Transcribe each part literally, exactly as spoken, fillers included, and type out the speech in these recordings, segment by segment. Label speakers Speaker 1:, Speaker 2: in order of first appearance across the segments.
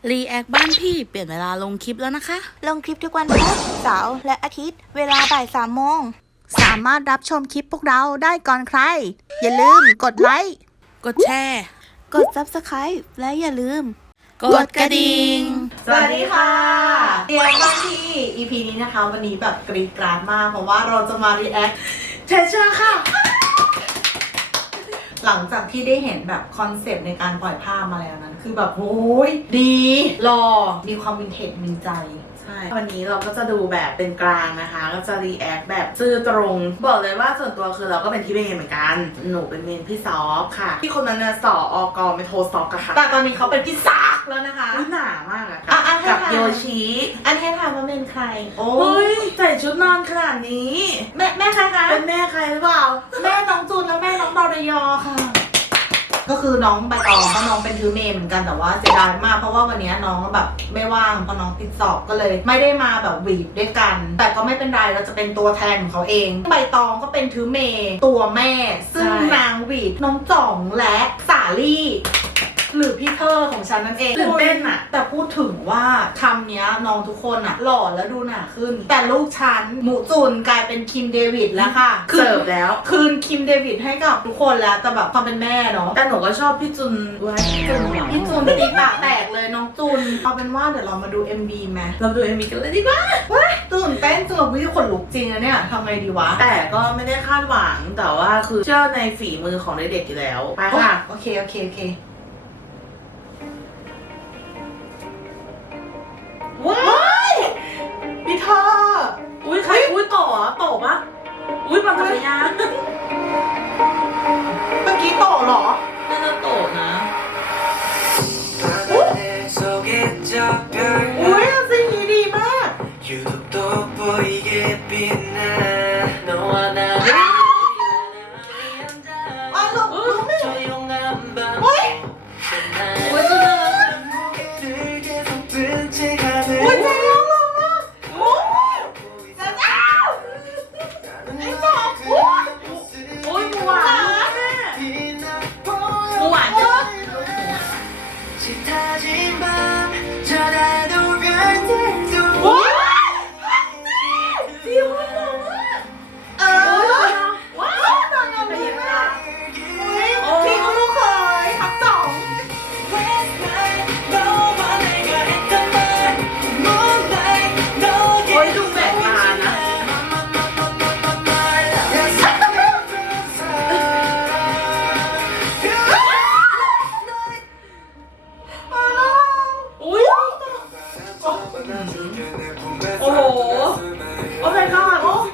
Speaker 1: รีแอคบ้านพี่เปลี่ยนเวลาลงคลิปแล้วนะคะ
Speaker 2: ลงคลิปทุกวันพุธเสาร์และอาทิตย์เวลาบ่ายสามโมงสามารถรับชมคลิปพวกเราได้ก่อนใครอย่าลืมกดไลค์
Speaker 1: กดแชร์
Speaker 2: กด ซับสไครบ์ และอย่าลืม
Speaker 1: กดกระดิ่ง
Speaker 3: สวัสดีค่ะเรียนบ้านที่ อี พี นี้นะคะวันนี้แบบกรี๊ดกราดมากเพราะว่าเราจะมารีแอคเทเชอร์ค่ะหลังจากที่ได้เห็นแบบคอนเซปต์ในการปล่อยภาพมาแล้วนั้นคือแบบโอ้ยดีหล่อมีความวินเทจมีใจใช่วันนี้เราก็จะดูแบบเป็นกลางนะคะก็จะรีแอคแบบซื่อตรงบอกเลยว่าส่วนตัวคือเราก็เป็นที่เมนเหมือนกันหนูเป็นเมนพี่ซอฟค่ะพี่คนนั้นน่ะสออกอเป็นโทซอกอะค่ะแต่ตอนนี้เขาเป็นพี่ซากแล้วนะคะหนามากอะค่ะกับโยชิอันให้ถามว่าเป็นใครโอ้ยใส่ชุดนอนขนาดนี้แม่แม่ใครคะเป็นแม่ใครหรือเปล่าแม่น้องจูนแล้วแม่น้องดอรยอค่ะก็คือน้องใบตองเพราะน้องเป็นทือเมย์เหมือนกันแต่ว่าเสียดายมากเพราะว่าวันนี้น้องแบบไม่ว่างเพราะน้องติดสอบก็เลยไม่ได้มาแบบวีดด้วยกันแต่ก็ไม่เป็นไรเราจะเป็นตัวแทนของเขาเองใบตองก็เป็นทือเมย์ตัวแม่ซึ่งนางวีดน้องจ่องและสาลี่หรือพี่เธอของฉันนั่นเองตื่นเต้นอะแต่พูดถึงว่าคำเนี้ยน้องทุกคนอะหล่อและดูหนาขึ้นแต่ลูกฉันหมูจุนกลายเป็นคิมเดวิดแล้วค่ะเสิร์ฟแล้วคืนคิมเดวิดให้กับทุกคนแล้วแต่แบบความเป็นแม่เนาะแต่หนูก็ชอบพี่จุนด้วยพี่จุนพี่จุนตีปากแตกเลยน้องจุนเอาเป็นว่าเดี๋ยวเรามาดู เอ็ม วี ไหมเราดู เอ็ม วี กันเลยดีกว่าว้ายตื่นเต้นจนเราวิวขนลุกจริงนะเนี่ยทำไงดีวะแต่ก็ไม่ได้คาดหวังแต่ว่าคือเชื่อในฝีมือของเด็กๆอยู่แล้วไปค่ะโอเคโอเคโอเคว้ายพี่เธออุ้ยใครอุ้ยต่ออ่ะต่อปะอุ้ยปั่นจักรยานเมื่อกี้ต่อเหรอน่าจะต่อนะอุ้ยอุ้ยสิ่งนี้ดีมากอ๋อลูกลูกนี่อุ้ยอุ้ยจะโอ้ยใจร้อนร้อนมากโอ้ยจะเจ้าไอ้จอกโอ้ยโอ้ยหวานแม่หวานจังโอ้ยดีมากเออว้าวตอนนี้ดีมากโอ้ยพี่ก็ลูกเคยทับจ่องโอ้โหโอ้ยค่ะโอ้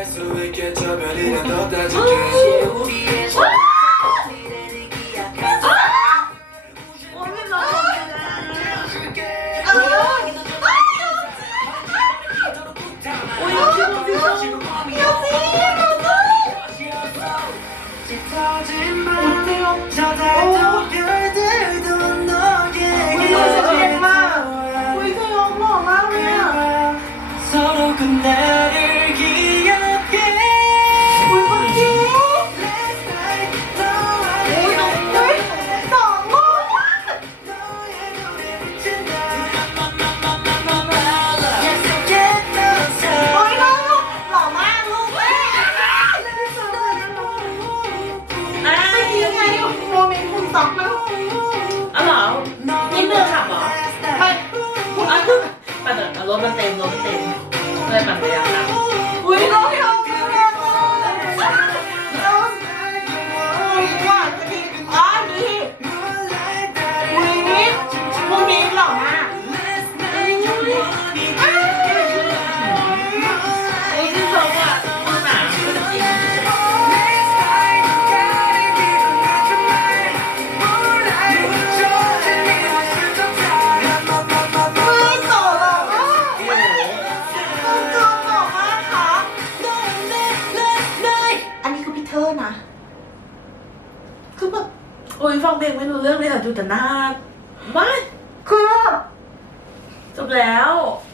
Speaker 3: รถมันเต็มรถมันเต็มเลยปั่นไปยังนะอุ้ยน้องพี่น้องพี่น้องน้องอุ้ยว่าจะดีอ๋อดีอุ้ยนี่พวกนี้หล่อมากอุ้ยที่สองอ่ะหนาจริงโอ้ยฟังเพลงไม่รู้เรื่องเลยค่ะดูแต่หน้าบ้าคือจบแล้ว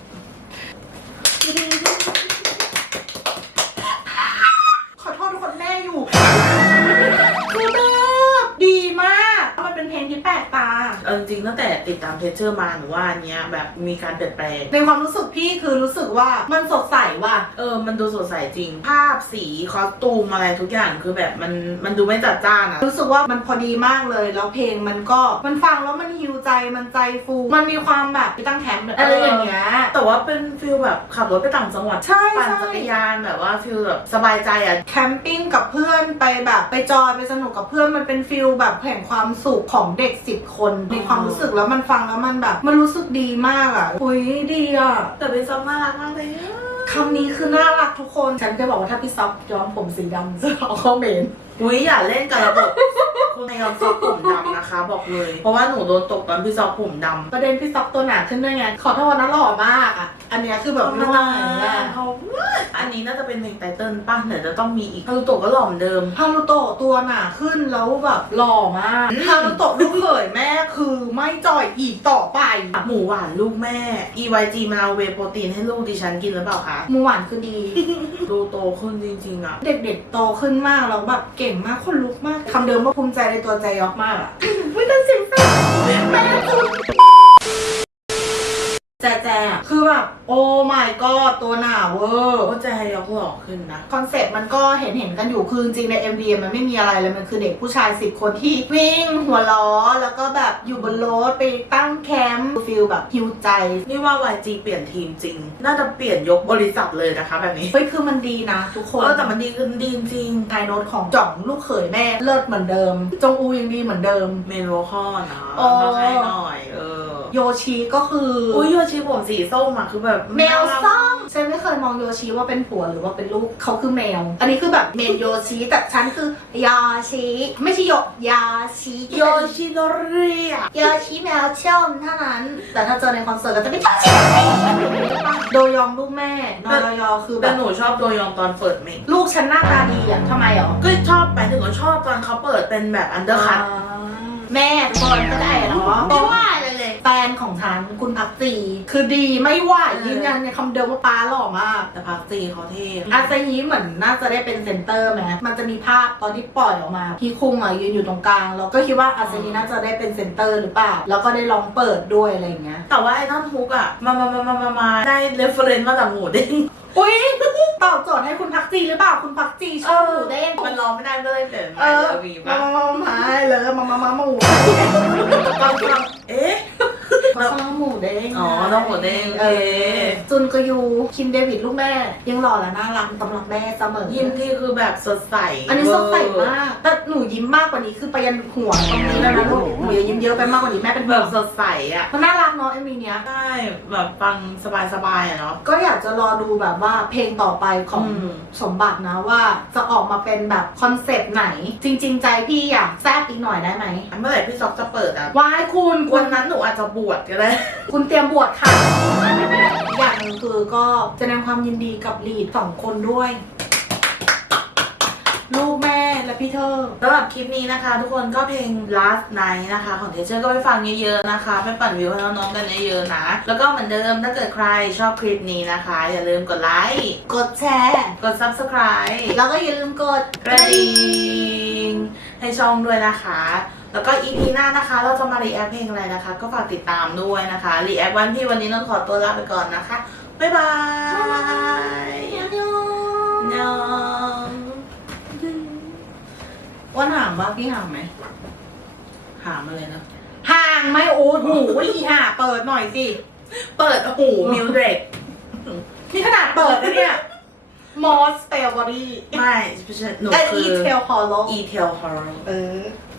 Speaker 3: ขอโทษทุกคนแม่อยู่คือแบบดีมากมันเป็นเพลงที่แปลกตาเออจริงๆตั้งแต่ติดตามเทเชอร์มาหนูว่าอันเนี้ยแบบมีการเปลี่ยนแปลง
Speaker 2: ในความรู้สึกพี่คือรู้สึกว่ามันสดใสว่ะ
Speaker 3: เออมันดูสดใสจริงภาพสีคอสตูมอะไรทุกอย่างคือแบบมันมันดูไม่จัดจ้านอะ
Speaker 2: รู้สึกว่ามันพอดีมากเลยแล้วเพลงมันก็มันฟังแล้วมันฮิวใจมันใจฟูมันมีความแบบไปตั้งแคมป์อะไรอย่างเงี้ย
Speaker 3: แต่ว่าเป็นฟิลแบบขับรถไปต่างจังหวัด
Speaker 2: ใช่
Speaker 3: ปั่น
Speaker 2: ใช่
Speaker 3: จักรยานแบบว่าฟิลแบบสบายใจอะ
Speaker 2: แคมปิ้งกับเพื่อนไปแบบไปจอยไปสนุกกับเพื่อนมันเป็นฟิลแบบแห่งความสุขของเด็กสิบคนในความรู้สึกแล้วมันฟังแล้วมันแบบมันรู้สึกดีมากอ่ะอุ้ยดีอ่ะ
Speaker 3: แต่เป็นซอมน่ารักมากเลย
Speaker 2: คำนี้คือน่ารักทุกคนฉันเคยบอกว่าถ้าพี่ซอฟย้อมผมสีดำจะเอาเข้าเมน
Speaker 3: อุ้ยอย่าเล่นกับระบบคุณยอมซอกผมดำนะคะบอกเลย เพราะว่าหนูโดนตกตอนพี่ซอกผมดำ
Speaker 2: ประเด็นพี่ซอฟตัวหนาขึ้นด้วยไงขอโทษนะหล่อมากอ่ะอันเนี้ยคือแบบไม่ไหวอ่ะ
Speaker 3: เขาอันนี้น่าจะเป็นเพลงไตเติ้ลป่ะเดี๋ยวจะต้องมีอีกฮารุโตะก็หล่อเหมือนเดิม
Speaker 2: ฮารุโตะตัวหนาขึ้นแล้วแบบหล่อมาก
Speaker 3: อืม
Speaker 2: ฮารุโตะลูกเขยแม่คือไม่จ่อยอีกต่อไป
Speaker 3: หมูหวานลูกแม่ อี วาย จี มันเอาเวย์โปรตีนให้ลูกดิฉันกินหรือเปล่าคะ
Speaker 2: หมูหวานคือดี
Speaker 3: ดูโตขึ้นจริงๆอ่ะ
Speaker 2: เด็กๆโตขึ้นมากแล้วแบบเก่งมากคนลุกมากคำเดิมว่าภูมิใจในตัวใจยอกมากอะ ไม่ต้องเสียงแซ่แม่คุณแจแจอะคือแบบโอ้ my god ตัวหนาเวอร์
Speaker 3: ก็ใจยอกหล่อขึ้นนะ
Speaker 2: คอนเซ็ปต์มันก็เห็นเห็นๆกันอยู่คือจริงๆใน เอ็ม วี มันไม่มีอะไรเลยมันคือเด็กผู้ชายสิบคนที่วิ่งหัวล้อแล้วก็แบบอยู่บนรถไปตั้งแคมป์ฟิลแบบฮิวใจ
Speaker 3: นี่ว่า วาย จี เปลี่ยนทีมจริง น่าจะเปลี่ยนยกบริษัทเลยนะคะแบบนี้
Speaker 2: เฮ้ยคือมันดีนะทุกคน
Speaker 3: เออแต่มันดีขึ้นดีจริง
Speaker 2: ไฮโน้ตของจ่องลูกเขยแม่เลิศเหมือนเดิม จงอูยังดีเหมือนเดิม
Speaker 3: เมนโวคอลนะ
Speaker 2: โอ้
Speaker 3: มาให้หน่อยเออ
Speaker 2: โยชิก็คือ
Speaker 3: อุ้ยโยชิผมสีส้มอะคือแบบ
Speaker 2: แมวส้มฉันไม่เคยมองโยชิว่าเป็นผัวหรือว่าเป็นลูกเขาคือแมว อันนี้คือแบบเมนโยชิแต่ฉันคือยาชิไม่ใช่โยยาชิ
Speaker 3: โยชิโนริอะ
Speaker 2: โยชิแมวชมเท่านั้น แต่ถ้าเจอในคอนเสิร์ตก็จะไม่ชอบชิโดยองลูกแม่นอยอคือแบ
Speaker 3: แต่
Speaker 2: บ
Speaker 3: หนูชอบโดยองตอนเปิดเมง
Speaker 2: ลูกฉันหน้าตาดีอ่ะทำไมหรอ
Speaker 3: ก็ชอบไปถึงก็ชอบตอนเขาเปิดเป็นแบบอันเดอร์คัท
Speaker 2: แม่ทุกคนก็ได้เนาะ
Speaker 3: ไม่ว่าเลยเลย
Speaker 2: แฟนของฉันคุณพักตีคือดีไม่ไหวยืนยันในคำเดิมว่าป้าหล่อมาก
Speaker 3: แต่พักตีเขาเท่
Speaker 2: อาซาฮิเหมือนน่าจะได้เป็นเซนเตอร์ไหมมันจะมีภาพตอนที่ปล่อยออกมา พี่คุงอ่ะยืนอยู่ตรงกลางแล้วก็คิดว่าอาซาฮิน่าจะได้เป็นเซนเตอร์หรือเปล่า แล้วก็ได้ลองเปิดด้วยอะไรอย่างเงี้ย
Speaker 3: แต่ว่าไอ้ท่อนฮุกอะมามามามามามาได้เรฟเฟรนซ์มาจากหมูเด้ง
Speaker 2: อุ้ยตอบโจทย์ให้คุณพักจีหรือเปล่าคุณพักจีชอบหมูเด้ง
Speaker 3: มันร้องไม่ได้ก็เลยเปลี่ยน
Speaker 2: เออ
Speaker 3: วี
Speaker 2: มา
Speaker 3: ป่ะ
Speaker 2: มามามาเลยมามามาหมู
Speaker 3: ตอนฟังเอ๊ะ
Speaker 2: เขาชอบหมูเด้ง
Speaker 3: อ๋อต้องหมูเด้งโอ
Speaker 2: เอ
Speaker 3: เค
Speaker 2: อจุนกยูคิมเดวิดลูกแม่ยังหล่อและน่ารักสำหรับแม่เสมอ
Speaker 3: ยิ้มที่คือแบบสดใส
Speaker 2: อันนี้สดใสมาก แต่หนูยิ้มมากกว่านี้คือไปยันหัวตรงนี้แล้วนะลูก หนูอย่ายิ้มเยอะไปมากกว่านี้แม่เป็น
Speaker 3: แบ
Speaker 2: ห่ว
Speaker 3: บ
Speaker 2: ง
Speaker 3: สดใสอะ
Speaker 2: มันน่ารักเนาะเอ็มวีเนี้ย
Speaker 3: ใช่แบบฟังสบายๆอะเนาะ
Speaker 2: ก็อยากจะรอดูแบบว่าเพลงต่อไปของ
Speaker 3: อืม
Speaker 2: สมบัตินะว่าจะออกมาเป็นแบบคอนเซปต์ไหน จริง ๆ ใจพี่อยากแทรกอีกหน่อยได้ไหม
Speaker 3: เมื่อไหร่พี่ซอกจะเปิดอะ
Speaker 2: วายคุณคุ
Speaker 3: วั
Speaker 2: ณ
Speaker 3: นนั้นหนูอาจจะบวชก็ได้
Speaker 2: คุณเตรียมบวชค่ะ อย่างหนึ่งคือก็แสดงความยินดีกับลีดสองคนด้วย ลูกแม่และพี่เธอ
Speaker 3: สำหรับคลิปนี้นะคะ ทุกคนก็เพลง last night นะคะ ของเทเชอร์ก็ไปฟังเยอะๆนะคะ ไปปั่นวิวให้น้องๆกันเยอะๆนะ แล้วก็เหมือนเดิมถ้าเกิดใครชอบคลิปนี้นะคะ อย่าลืมกดไลค์
Speaker 2: กดแชร์
Speaker 3: กด subscribe
Speaker 2: แล้วก็อย่าลืมกด
Speaker 3: กระดิ่งให้ช่องด้วยนะคะ แล้วก็ อี พี หน้านะคะ เราจะมารีแอคเพลงอะไรนะคะ ก็ฝากติดตามด้วยนะคะรีแอควันพี่วันนี้น้องขอตัวลาไปก่อนนะคะ บ๊ายบายยอง
Speaker 2: ว่าห่างบ้างพี่ห่างไหม
Speaker 3: หามาเลยนะ
Speaker 2: ห่างไหมโอ้โหอีห่าเปิดหน่อยสิ
Speaker 3: เปิดหูมิวเด็ก
Speaker 2: นี่ขนาดเปิดนะเนี่ย มอสเปลบอดี้
Speaker 3: ไม่หนู
Speaker 2: ไอ
Speaker 3: คื
Speaker 2: อี
Speaker 3: อ
Speaker 2: เทลฮอลโล
Speaker 3: อีเทลฮอร์
Speaker 2: เออ